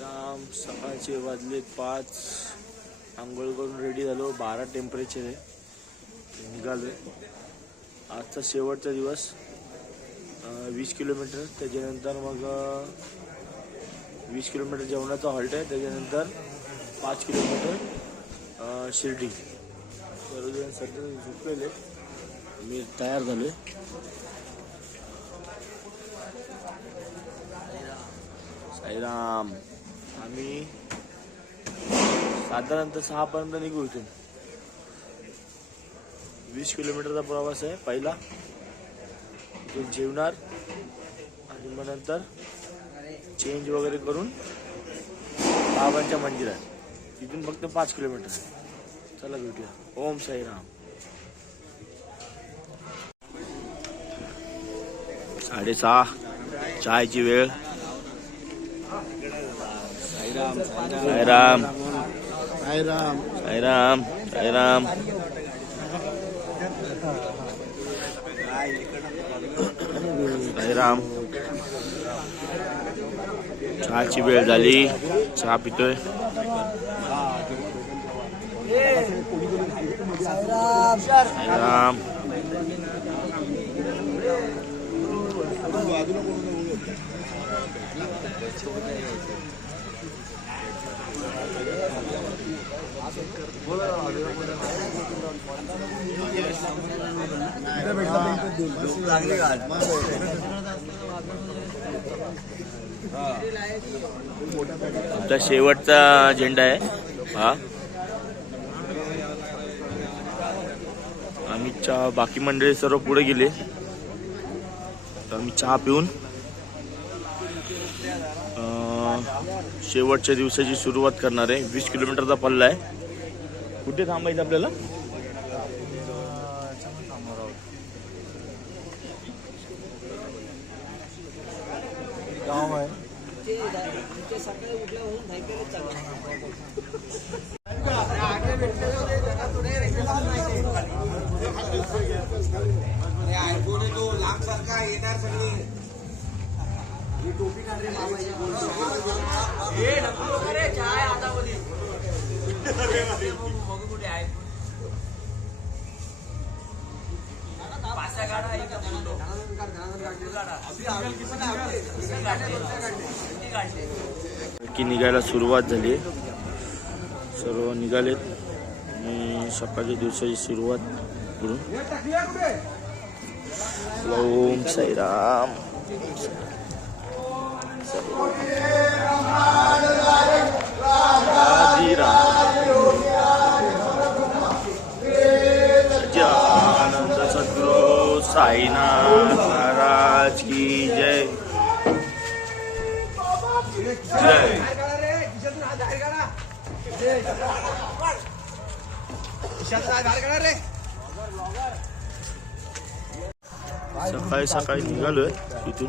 साईराम. सकाळचे वाजले 5. आंघोळ करून रेडी झालो. 12 टेम्परेचर आहे. निघालोय. आजचा शेवटचा दिवस. 20 किलोमीटर. त्याच्यानंतर मग 20 किलोमीटर जेवणाचा हॉल्ट आहे. त्याच्यानंतर 5 किलोमीटर शिर्डी. सर्वजण सध्या झोपलेले. मी तयार झालोय. साईराम. आम्ही साधारणतः 6 पर्यंत निघू इथून. 20 किलोमीटरचा प्रवास आहे पहिला. इथून जेवणार आणि मग नंतर चेंज वगैरे करून बाबांच्या मंदिरात. तिथून फक्त 5 किलोमीटर. चला भेटूया. ओम साईराम. 6:30 चायची वेळ. साईराम साईराम साईराम साईराम. साईराम. चहाची वेळ झाली. चहा पितोय. साईराम. आमचा शेवटचा झेंडा आहे हा. आम्ही चहा, बाकी मंडळी सर्व पुढे गेले. तर आम्ही चहा पिऊन शेवटच्या दिवसाची सुरुवात करणार आहे. 20 किलोमीटरचा पल्ला आहे. कुठे थांबायचं आपल्याला? गाव आहे. की निघायला सुरुवात झाली. सर्व निघालेत. मी सकाळच्या दिवसाची सुरुवात करून. ओम साईराम. आनंद सद्गुरु साईनाथ महाराज की जय. जय. सकाळी सकाळी निघालोय इथून.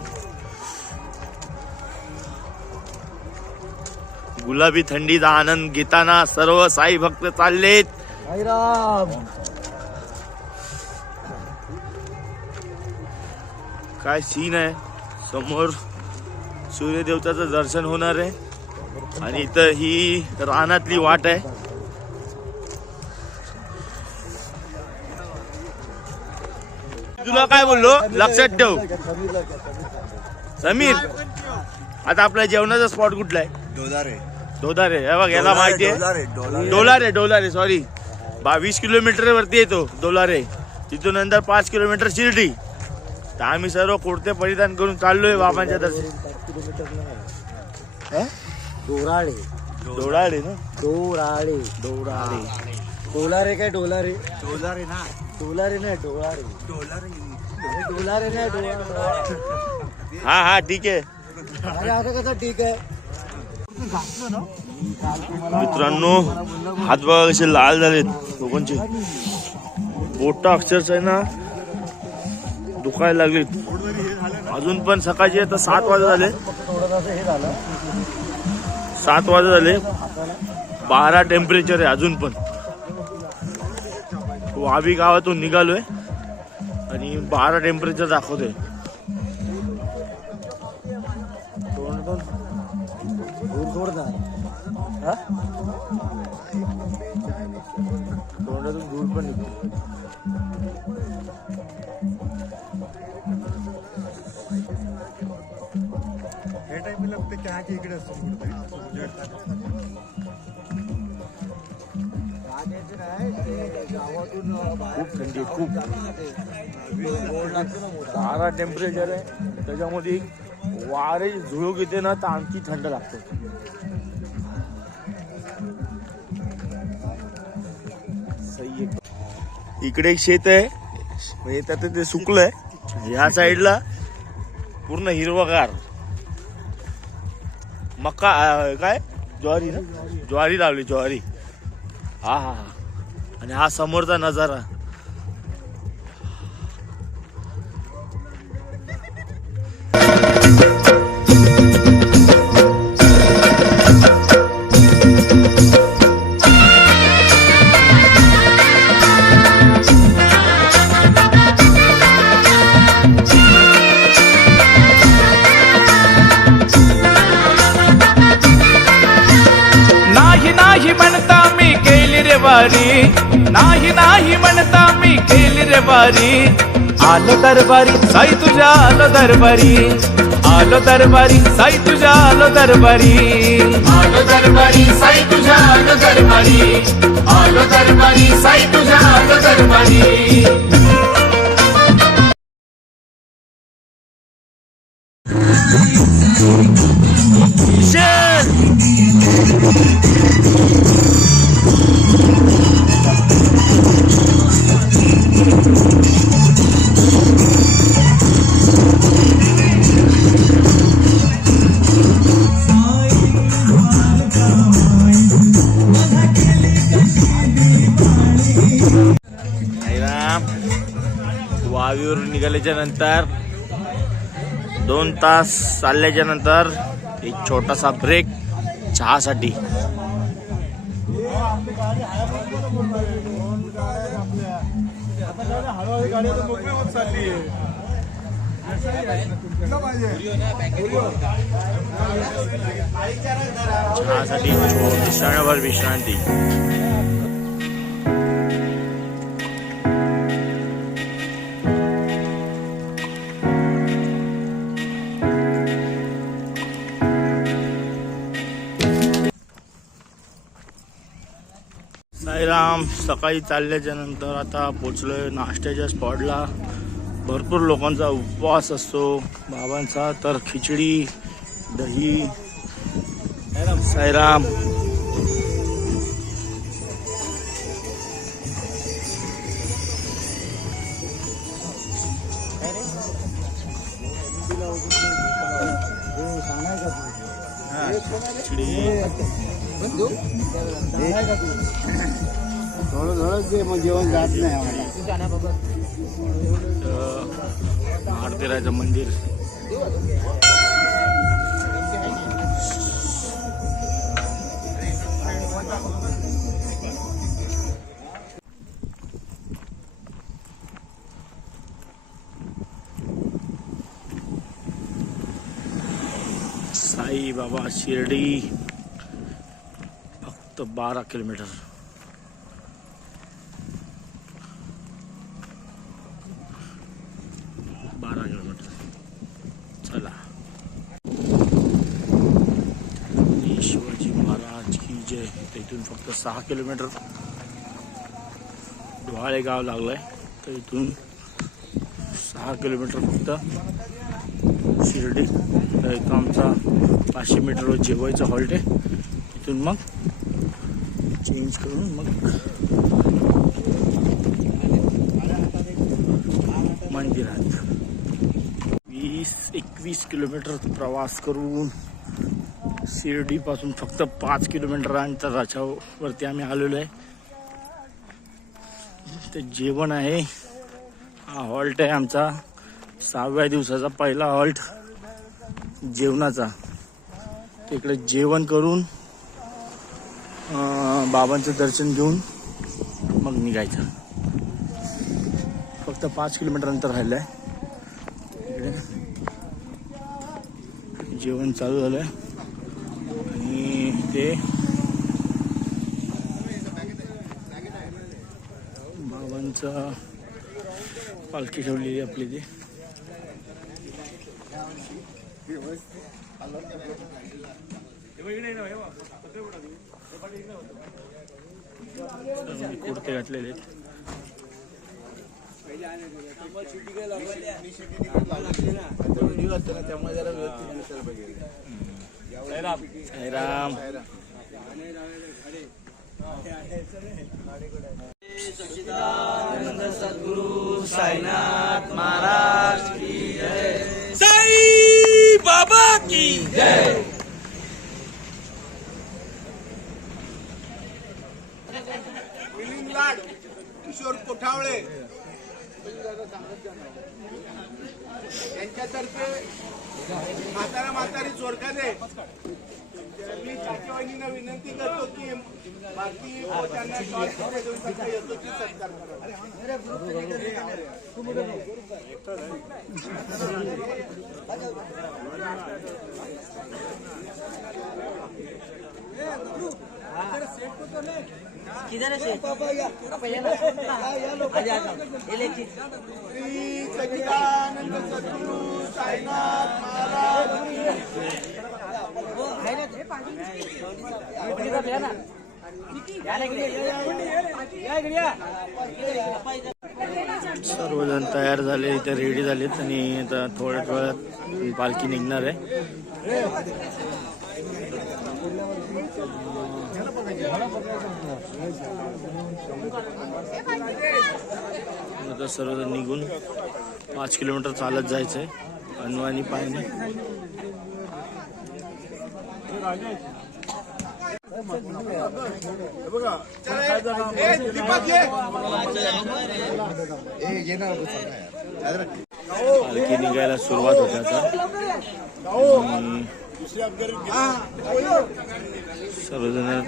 गुलाबी थंडीचा आनंद घेताना सर्व साई भक्त चाललेत. काय सीन आहे. समोर सूर्यदेवताचं दर्शन होणार आहे. आणि इथं ही रानातली वाट आहे. तुला काय बोललो लक्षात ठेव समीर. आता आपल्या जेवणाचा स्पॉट कुठला आहे? डोलारे. हे बघ याला माहिती आहे. डोलारे सॉरी. 22 किलोमीटर वरती येतो डोलारे. तिथून नंतर 5 किलोमीटर शिर्डी. तर आम्ही सर्व कुर्ते परिधान करून चाललोय बाबांच्या दर्शन. डोराळे ना. डोराळे डोलारे काय डोलारे ना डोलारे नाही डोलारे नाही डोलारे. हा ठीक आहे. अरे आता कसं ठीक आहे. मित्रांनो हात बघा कसे लाल झालेत लोकांचे. बोट अक्षरशः ना दुखायला लागलीत. अजून पण सकाळचे आता 7 वाजत झाले. 7 वाजत झाले. 12 टेम्परेचर आहे अजून पण. वावी गावातून निघालोय आणि 12 टेम्परेचर दाखवतोय. दूर सोड ना हा? तोंडातून धूळ पण निघतो. हे टाइमला फक्त चहाच्या इकडे असतो खूप थंडी खूप सारा टेम्परेचर आहे त्याच्यामध्ये वारे झुळूक येते ना तर आणखी थंड लागते. सही आहे. इकडे एक शेत आहे म्हणजे त्यात ते सुकलंय. ह्या साईडला पूर्ण हिरवगार मका काय ज्वारी ना ज्वारी लावली ज्वारी. हा हा हा. आणि हा समोरचा नजारा नाही म्हणता मी केली रे वारी, नाही म्हणता मी केली रे वारी. आलो दरबारी साई तुझ्या आलो दरबारी, आलो दरबारी साई तुझ्या आलो दरबारी, आलो दरबारी साई तुझ्या आलो दरबारी, आलो दरबारी साई तुझ्या आलो दरबारी. वावीवरून निघाल्याच्या नंतर 2 तास चालल्याच्या नंतर एक छोटासा ब्रेक चहासाठी. चहासाठी क्षणभर विश्रांती. साईराम. सकाळी चालल्याच्या नंतर आता पोचलोय नाश्त्याच्या स्पॉटला. भरपूर लोकांचा उपवास असतो. बाबांचा तर खिचडी दही. साईराम. खिचडी थोडं जेवण जात नाही. महादेवाचं मंदिर. साई बाबा शिर्डी फक्त 12 किलोमीटर. चला. शिवाजी महाराज की जय. इथून फक्त 6 किलोमीटर डोहाळे गाव लागलंय. तर इथून 6 किलोमीटर फक्त शिर्डी. तर इथं आमचा 500 मीटरवर जेवायचं हॉल्ट आहे. इथून मग चेंज करून मग मंदिरात. 20-21 किलोमीटर प्रवास करून शिर्डीपासून फक्त 5 किलोमीटर अंतराच्या वरती आम्ही आलेलो आहे. ते जेवण आहे. हा हॉल्ट आहे आमचा 6व्या दिवसाचा पहिला हॉल्ट जेवणाचा. तिकडे जेवण करून बाबांचं दर्शन घेऊन मग निघायचं. फक्त 5 किलोमीटर अंतर राहिलं आहे. इकडे जेवण चालू झालं आहे आणि इथे बाबांचा पालखी ठेवलेली आपली ती. कुर्ते घातलेले आहेत. राम सद्गुरु साईनाथ महाराज की जय. साई बाबा की जय. किशोर कोठावळे यांच्यातर्फे म्हातारी चोरकाने मी चाचीवाहिनींना विनंती करतो की बाकी त्यांना यथोचित सत्कार किधर है श्री सच्चिदानंद सद्गुरु साईनाथ सर्वजण तयार झाले, इथे रेडी झालेत आणि आता थोड्याच वेळात पालखी निघणार आहे. आता सर्वजण निघून 5 किलोमीटर चालत जायचंय अनवाणी पायाने. पालखी निघायला सुरुवात होते आता. सर्वजण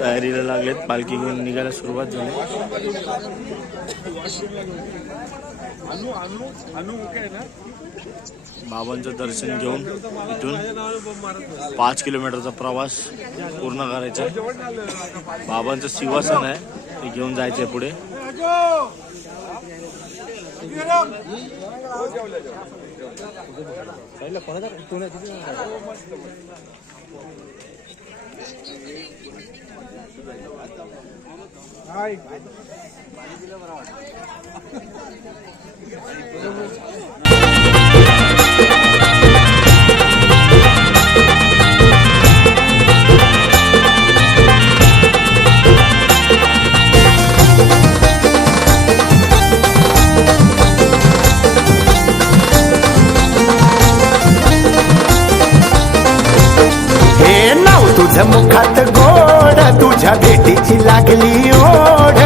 तयारीला लागलेत. पालखी घेऊन निघायला सुरुवात झाली. बाबांचं दर्शन घेऊन इथून 5 किलोमीटरचा प्रवास पूर्ण करायचा आहे. बाबांचं सिंहासन आहे, ते घेऊन जायचंय पुढे. तुझ्या मुखात गोड, तुझ्या भेटीची लागली ओढ.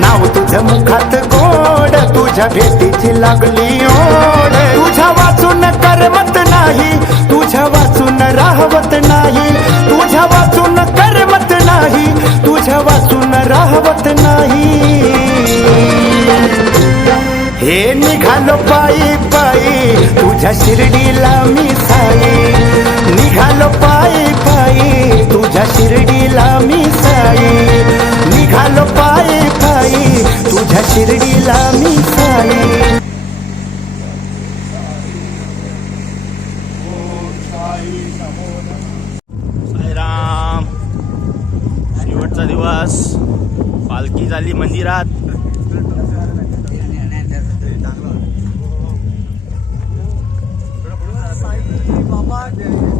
नाव तुझ्या मुखात गोड, तुझ्या भेटीची लागली ओढ. तुझ्या वाचून करमत नाही, तुझ्या वाचून राहवत नाही. तुझ्या वाचून करमत नाही, तुझ्या वाचून राहवत नाही. हे निघालो पायी पायी तुझ्या शिर्डीला मी साई. निघालो पायी पायी तुझ्या शिर्डीला मी साई. निघालो पायी पायी तुझ्या शिर्डीला मी साई. साईराम. शेवटचा दिवस, पालखी झाली मंदिरात.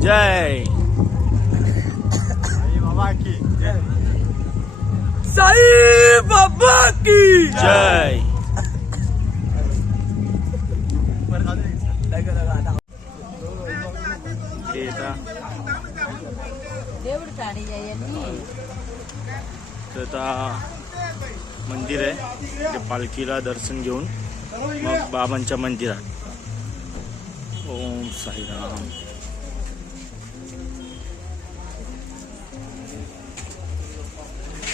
जय बाबा की जय. साई बाबा की जय. मंदिर आहे, ते पालखीला दर्शन घेऊन मग बाबांच्या मंदिरात. ओम साईराम.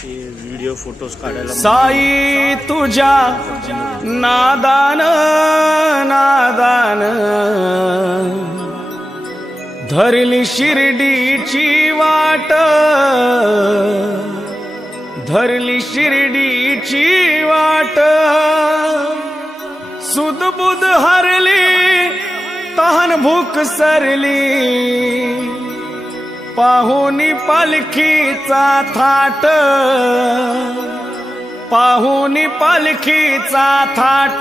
व्हिडिओ फोटोज काढायला साई तुझ्या नादान नादान धरली शिर्डीची वाट, धरली शिर्डीची वाट, सुध बुध हरली तहन भूक सरली, पाहुनी पालखीचा थाट, पाहुनी पालखीचा थाट.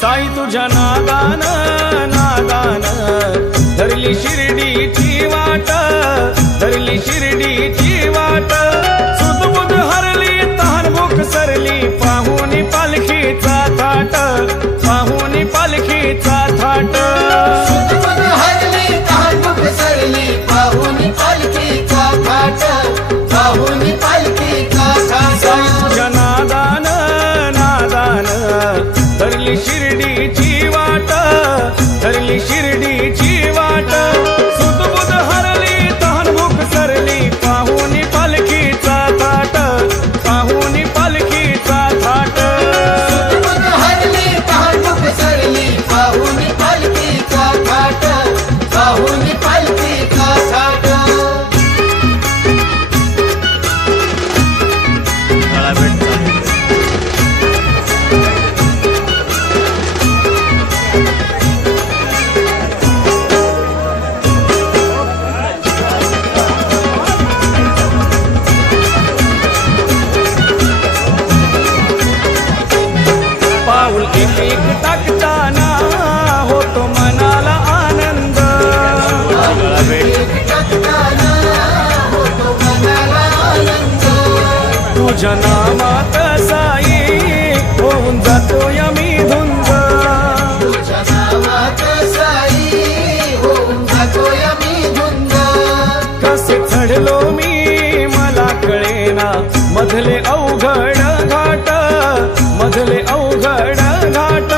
साई तुझ्या नादान नादान धरली शिर्डीची वाट, धरली शिर्डीची वाट, सुदबुद हरली तहन भूक सरली, पाहुनी पालखीचा थाट, पाहुनी पालखीचा थाट. सुदबुद हरली तहन भूक सरली, पाहुनी पालखीचा थाट, पाहुनी पालखीचा थाट. साई तुझ्या नादान नादान धरली शिर्डीची वाट, धरली शिर्डीची वाट, सुदबुद हरली तहन भूक सरली, पाहुनी पालखीचा थाट, पाहुनी पालखीचा थाट. सुदबुद हरली तहन भूक सरली, पाहुनी पालखीचा थाट, पाहुनी पालखीचा थाट. पाऊल एक एक टाकताना होतो मनाला आनंद, तुझ्या नामात साई होऊन जातो मी धुंद, तुझ्या नावात साई होऊन जातोय मी धुंद. कसे चढलो मी मला कळेना, मधले अवघड घाट, मधले अवघड घाट,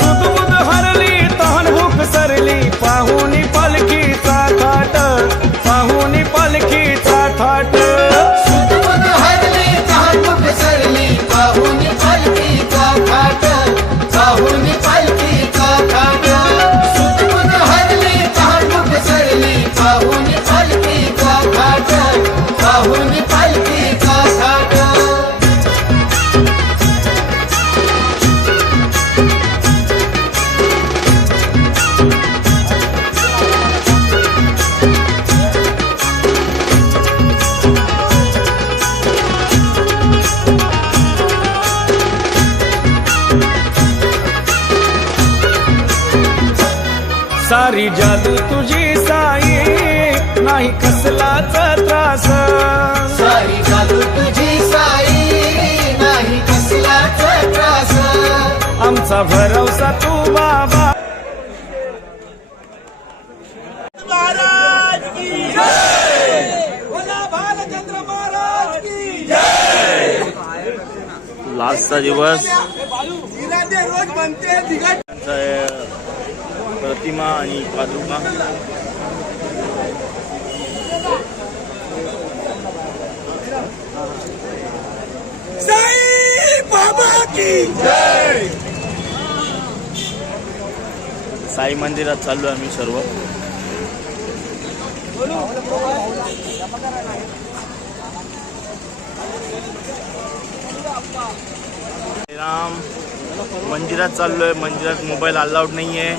सुदबुद हरली तहन भूक सरली, पाहुनी पालखीचा थाट, पाहुनी पालखीचा थाट. सुदबुद हरली तहन भूक सरली, पाहुनी पालखीचा थाट, पाहुनी पालखीचा थाट. सुदबुद हरली तहन भूक सरली, पाहुनी पालखीचा थाट, पाहुनी पालखीचा थाट. सारी जादू तुझी साई, नाही कसलाच त्रास, सारी जादू तुझी साई, नाही कसलाच त्रास. आमचा भरवसा तू बाबा. महाराज की जय, बोला बालचंद्र महाराज की जय. लास्टचा दिवस इरादे रोज बनते दिगट. प्रतिमा आणि पादुका साई बाबा की जय. साई मंदिरात चाललो आम्ही सर्व. राम मंदिरात चाललोय. मंदिरात मोबाईल अलाउड नाही आहे,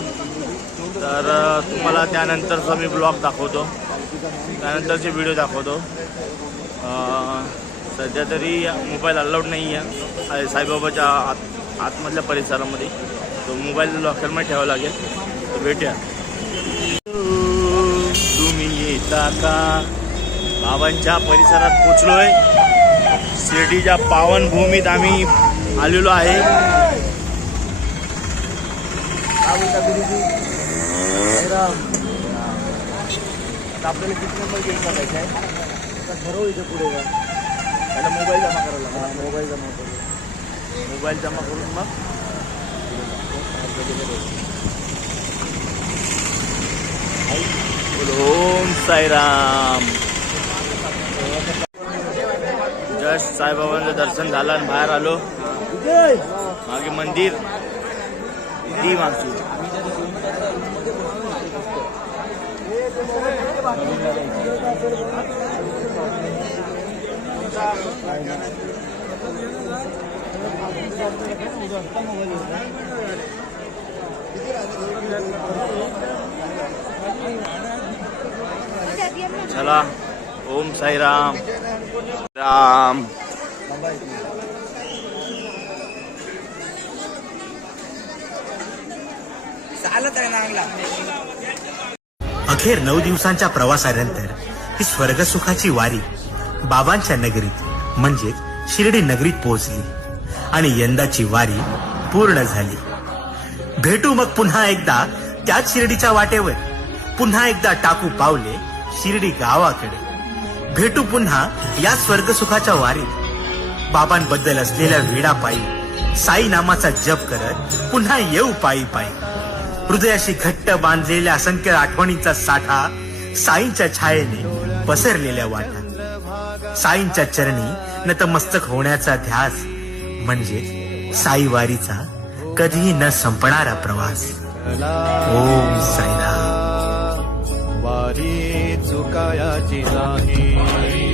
तर तुम्हाला त्यानंतरचा मी ब्लॉग दाखवतो, त्यानंतरचे व्हिडिओ दाखवतो. सध्या तरी मोबाईल अलाउड नाही आहे साईबाबाच्या आतमधल्या परिसरामध्ये, तो मोबाईल लॉकरमध्ये ठेवावा लागेल. तर भेटूया. तुम्ही येता का. बाबांच्या परिसरात पोचलोय. शिर्डीच्या पावनभूमीत आम्ही आलेलो आहे. आपल्याला किती नंबर गेम करायचा आहे आता ठरवू इथे पुढे का त्याला मोबाईल जमा करायला लागला. मोबाईल जमा करून मग ओम साईराम. जस्ट साईबाबांचं दर्शन झालं आणि बाहेर आलो. मागे मंदिर दी मागची. चला ओम साईराम राम. अखेर 9 दिवसांच्या प्रवासानंतर ही स्वर्गसुखाची वारी बाबांच्या नगरीत म्हणजे शिर्डी नगरीत पोहोचली आणि यंदाची वारी पूर्ण झाली. भेटू मग पुन्हा एकदा त्याच शिर्डीच्या वाटेवर. पुन्हा एकदा टाकू पावले शिर्डी गावाकडे. भेटू पुन्हा या स्वर्गसुखाच्या वारीत. बाबांबद्दल असलेल्या वेडापायी साई नामाचा जप करत पुन्हा येऊ पायी पायी. हृदयाशी घट्ट बांधलेल्या असंख्य आठवणींचा साठा. साईंच्या छायेने पसरलेल्या वाटा. साईंच्या चरणी नतमस्तक होण्याचा ध्यास म्हणजे साई वारीचा कधीही न संपणारा प्रवास. ओम साईराम. वारी चुकायाची नाही.